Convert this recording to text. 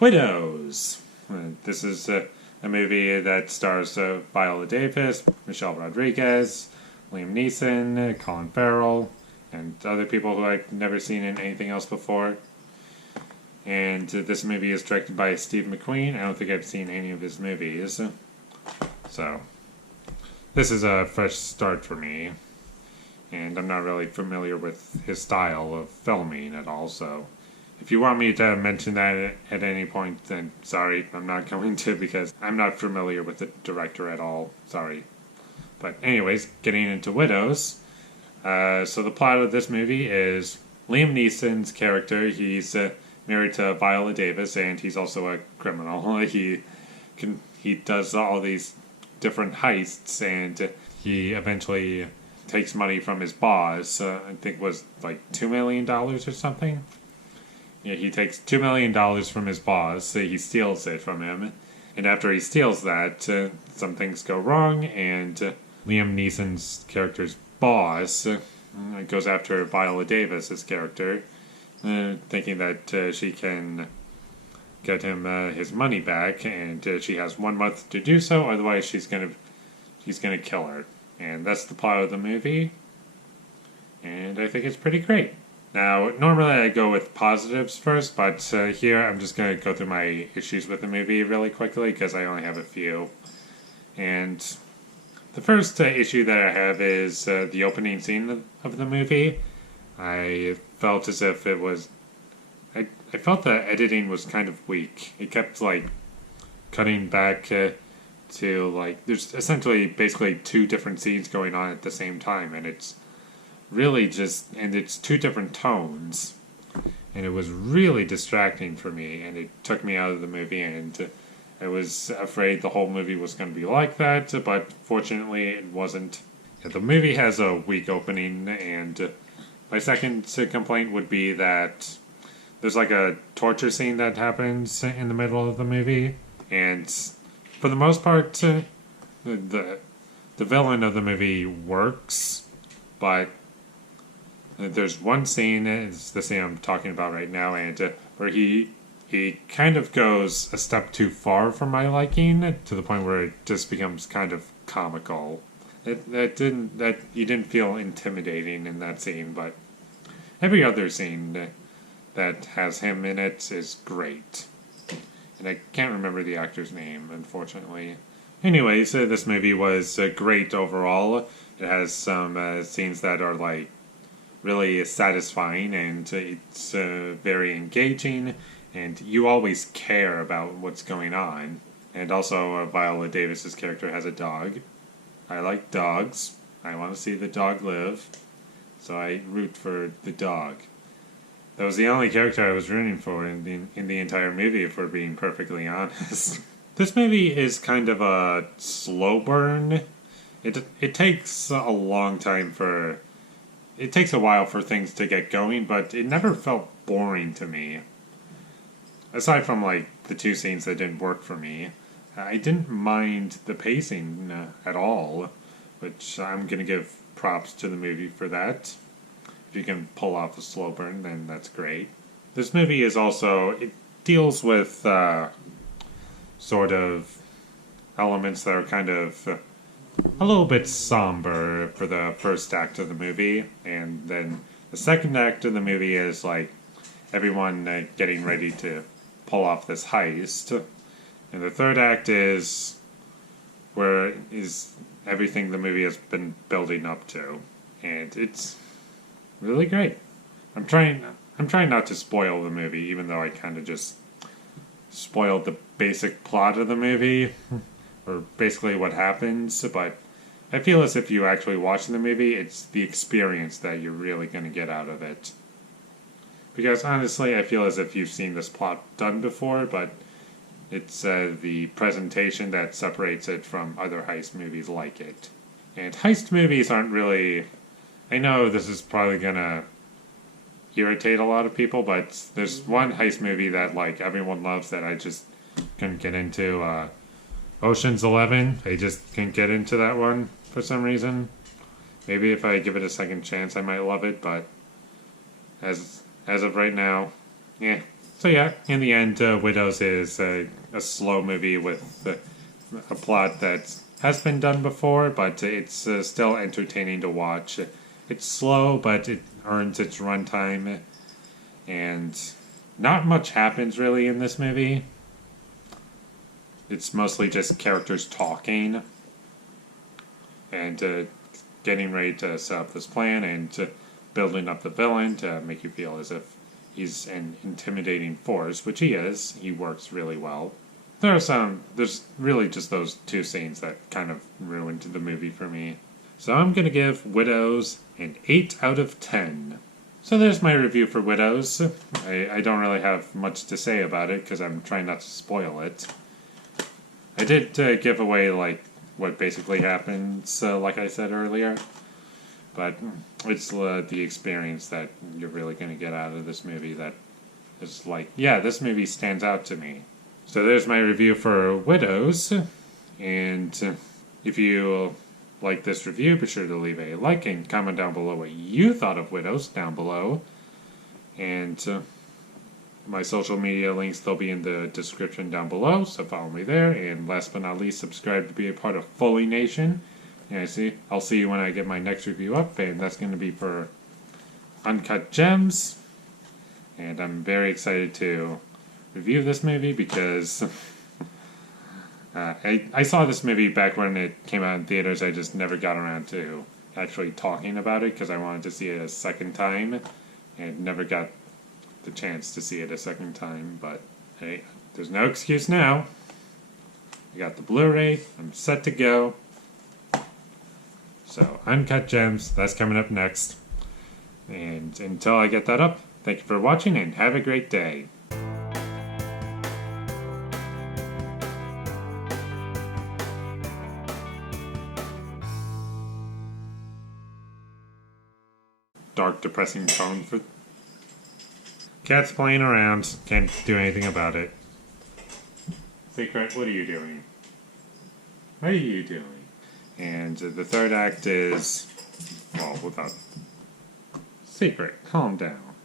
Widows. This is a movie that stars Viola Davis, Michelle Rodriguez, Liam Neeson, Colin Farrell, and other people who I've never seen in anything else before. And this movie is directed by Steve McQueen. I don't think I've seen any of his movies. So, this is a fresh start for me. And I'm not really familiar with his style of filming at all, so if you want me to mention that at any point, then sorry, I'm not going to, because I'm not familiar with the director at all. Sorry. But anyways, getting into Widows. So the plot of this movie is Liam Neeson's character. He's married to Viola Davis, and he's also a criminal. He does all these different heists, and he eventually takes money from his boss. I think it was like $2 million or something. Yeah, he takes $2 million from his boss, so he steals it from him. And after he steals that, some things go wrong, and Liam Neeson's character's boss goes after Viola Davis's character, thinking that she can get him his money back, and she has 1 month to do so, otherwise she's gonna kill her. And that's the plot of the movie, and I think it's pretty great. Now, normally I go with positives first, but here I'm just going to go through my issues with the movie really quickly, because I only have a few. And the first issue that I have is the opening scene of the movie. I felt as if it was... I felt the editing was kind of weak. It kept, cutting back to, there's essentially basically two different scenes going on at the same time, and it's really and it's two different tones, and it was really distracting for me, and it took me out of the movie, and I was afraid the whole movie was going to be like that, but fortunately it wasn't. The movie has a weak opening, and my second complaint would be that there's a torture scene that happens in the middle of the movie, and for the most part, the villain of the movie works, but there's one scene, it's the scene I'm talking about right now, and where he kind of goes a step too far for my liking, to the point where it just becomes kind of comical. You didn't feel intimidating in that scene, but every other scene that has him in it is great. And I can't remember the actor's name, unfortunately. Anyways, this movie was great overall. It has some scenes that are really satisfying, and it's very engaging, and you always care about what's going on. And also, Viola Davis's character has a dog. I like dogs. I want to see the dog live, so I root for the dog. That was the only character I was rooting for in the entire movie, if we're being perfectly honest. This movie is kind of a slow burn. It takes a long time it takes a while for things to get going, but it never felt boring to me. Aside from the two scenes that didn't work for me, I didn't mind the pacing at all, which I'm going to give props to the movie for that. If you can pull off a slow burn, then that's great. This movie is also, it deals with sort of elements that are kind of a little bit somber for the first act of the movie, and then the second act of the movie is everyone getting ready to pull off this heist, and the third act is everything the movie has been building up to, and it's really great. I'm trying not to spoil the movie, even though I kind of just spoiled the basic plot of the movie, or basically what happens, but I feel as if you actually watch the movie, it's the experience that you're really going to get out of it. Because honestly, I feel as if you've seen this plot done before, but it's the presentation that separates it from other heist movies like it. And heist movies aren't really... I know this is probably going to irritate a lot of people, but there's one heist movie that everyone loves that I just couldn't get into. Ocean's 11. I just can't get into that one for some reason. Maybe if I give it a second chance I might love it, but as of right now, yeah, So yeah, in the end, Widows is a slow movie with a plot that has been done before, but it's still entertaining to watch. It's slow, but it earns its runtime, and not much happens really in this movie. It's mostly just characters talking and getting ready to set up this plan and building up the villain to make you feel as if he's an intimidating force, which he is. He works really well. There's really just those two scenes that kind of ruined the movie for me. So I'm going to give Widows an 8 out of 10. So there's my review for Widows. I don't really have much to say about it because I'm trying not to spoil it. I did give away like what basically happens, like I said earlier. But it's the experience that you're really going to get out of this movie that is like, yeah, this movie stands out to me. So there's my review for Widows. And if you like this review, be sure to leave a like and comment down below what you thought of Widows down below. And my social media links, they'll be in the description down below, so follow me there. And last but not least, subscribe to be a part of Foley Nation. Yeah, I'll see you when I get my next review up, and that's going to be for Uncut Gems. And I'm very excited to review this movie because I saw this movie back when it came out in theaters. I just never got around to actually talking about it because I wanted to see it a second time and never got the chance to see it a second time. But hey, there's no excuse now. I got the Blu-ray. I'm set to go. So, Uncut Gems, that's coming up next. And until I get that up, thank you for watching and have a great day. Dark, depressing tone for... Cat's playing around, can't do anything about it. Secret, what are you doing? What are you doing? And the third act is, well, without... Secret, calm down.